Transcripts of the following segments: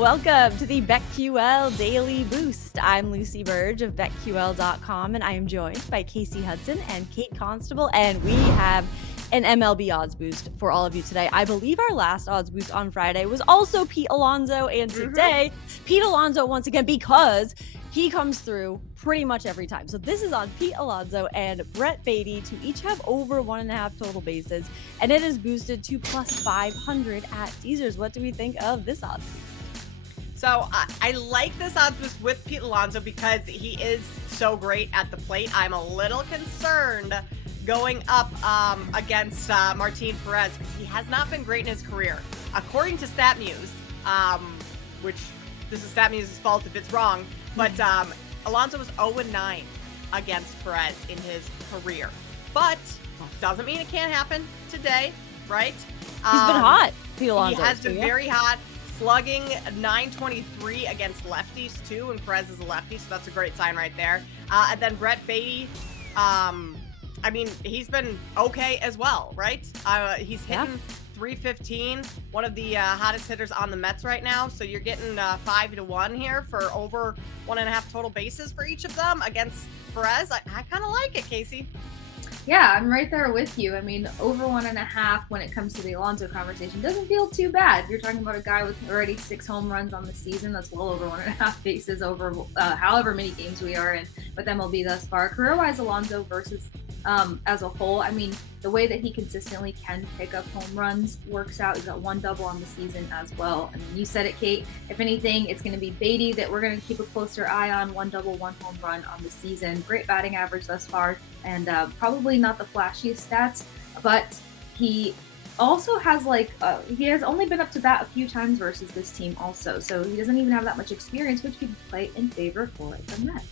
Welcome to the BetQL Daily Boost. I'm Lucy Burge of BetQL.com, and I am joined by Casey Hudson and Kate Constable, and we have an MLB odds boost for all of you today. I believe our last odds boost on Friday was also Pete Alonso, and today, Pete Alonso once again, because he comes through pretty much every time. So this is on Pete Alonso and Brett Beatty to each have over 1.5 total bases, and it is boosted to plus 500 at Caesars. What do we think of this odds boost? So I like this odds boost with Pete Alonso because he is so great at the plate. I'm a little concerned going up against Martin Perez because he has not been great in his career. According to StatMuse, which this is StatMuse's fault if it's wrong, but Alonso was 0-9 against Perez in his career. But doesn't mean it can't happen today, right? He's been hot, Pete Alonso. He has been very hot. Slugging .923 against lefties too, and Perez is a lefty, so that's a great sign right there. And then Brett Beatty, I mean, he's been okay as well, right? He's hitting .315, one of the hottest hitters on the Mets right now. So you're getting 5-1 here for over 1.5 total bases for each of them against Perez. I kind of like it, Casey. Yeah, I'm right there with you. I mean, over 1.5 when it comes to the Alonso conversation doesn't feel too bad. You're talking about a guy with already 6 home runs on the season. That's well over 1.5 bases over however many games we are in with MLB thus far. Career-wise, Alonso versus as a whole, I mean, the way that he consistently can pick up home runs works out. He's got 1 double on the season as well. I mean, you said it, Kate. If anything, it's going to be Beatty that we're going to keep a closer eye on. 1 double, 1 home run on the season. Great batting average thus far, and probably not the flashiest stats, but he also has he has only been up to bat a few times versus this team also, so he doesn't even have that much experience, which could play in favor for the Mets.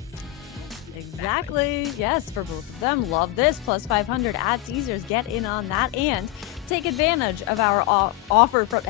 Exactly. Yes, for both of them. Love this. Plus 500 at Caesars. Get in on that and take advantage of our offer from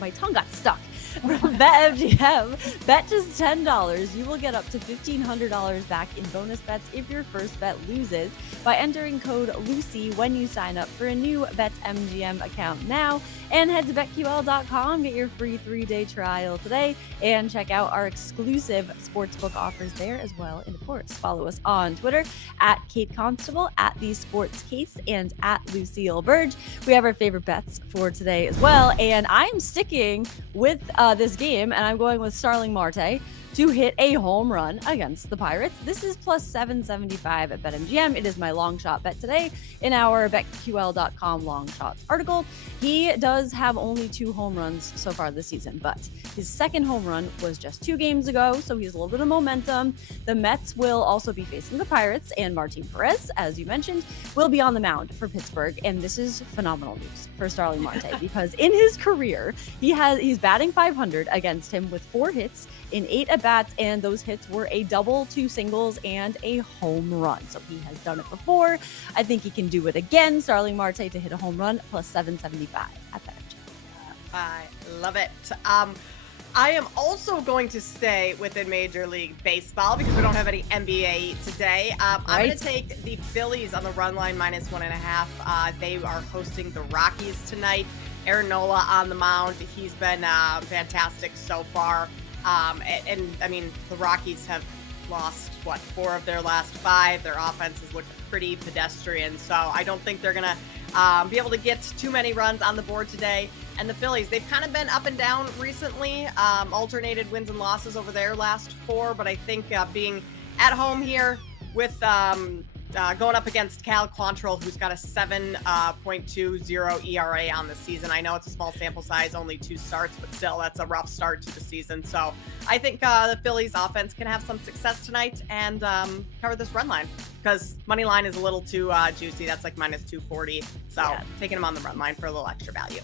my tongue got stuck. From BetMGM, bet just $10. You will get up to $1,500 back in bonus bets if your first bet loses by entering code LUCY when you sign up for a new BetMGM account now. And head to BetQL.com, get your free 3-day trial today, and check out our exclusive sportsbook offers there as well. And of course, follow us on Twitter at Kate Constable, at The Sports Case, and at Lucille Burge. We have our favorite bets for today as well. And I'm sticking with this game, and I'm going with Starling Marte to hit a home run against the Pirates. This is plus 775 at BetMGM. It is my long shot bet today in our BetQL.com long shots article. He does have only 2 home runs so far this season, but his second home run was just 2 games ago, so he's a little bit of momentum. The Mets will also be facing the Pirates, and Martin Perez, as you mentioned, will be on the mound for Pittsburgh, and this is phenomenal news for Starling Marte because in his career, he's batting 500 against him with 4 hits in 8 at-bats, and those hits were a double, 2 singles, and a home run. So he has done it before. I think he can do it again. Starling Marte to hit a home run, plus 775 at BetMGM. I love it. I am also going to stay within Major League Baseball because we don't have any NBA today. I'm going to take the Phillies on the run line minus 1.5. They are hosting the Rockies tonight. Aaron Nola on the mound. He's been fantastic so far. And I mean, the Rockies have lost, 4 of their last 5. Their offense has looked pretty pedestrian, so I don't think they're going to be able to get too many runs on the board today. And the Phillies, they've kind of been up and down recently, alternated wins and losses over their last 4, but I think being at home here with going up against Cal Quantrill, who's got a 7.20 ERA on the season. I know it's a small sample size, only 2 starts, but still, that's a rough start to the season. So I think the Phillies offense can have some success tonight and cover this run line because money line is a little too juicy. That's like minus 240. So taking them on the run line for a little extra value.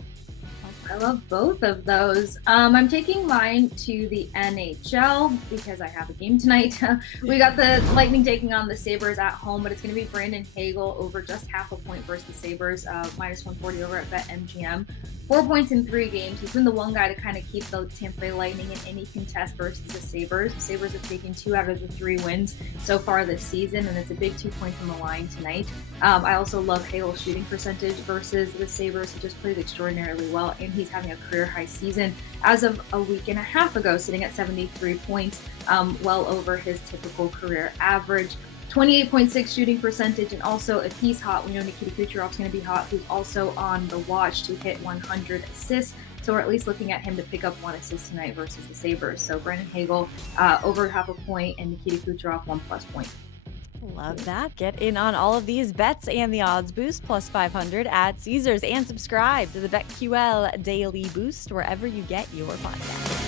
I love both of those. I'm taking mine to the NHL because I have a game tonight. We got the Lightning taking on the Sabres at home, but it's going to be Brandon Hagel over just half a point versus the Sabres, minus 140 over at BetMGM. 4 points in 3 games. He's been the one guy to kind of keep the Tampa Bay Lightning in any contest versus the Sabres. The Sabres have taken 2 out of the 3 wins so far this season, and it's a big 2 points on the line tonight. I also love Hagel's shooting percentage versus the Sabres. He just plays extraordinarily well, and he's having a career high season as of a week and a half ago, sitting at 73 points, well over his typical career average. 28.6 shooting percentage, and also if he's hot, we know Nikita Kucherov's going to be hot, who's also on the watch to hit 100 assists. So we're at least looking at him to pick up 1 assist tonight versus the Sabres. So Brandon Hagel over half a point, and Nikita Kucherov 1+ point. Love that. Get in on all of these bets and the odds boost plus 500 at Caesars, and subscribe to the BetQL Daily Boost wherever you get your podcast.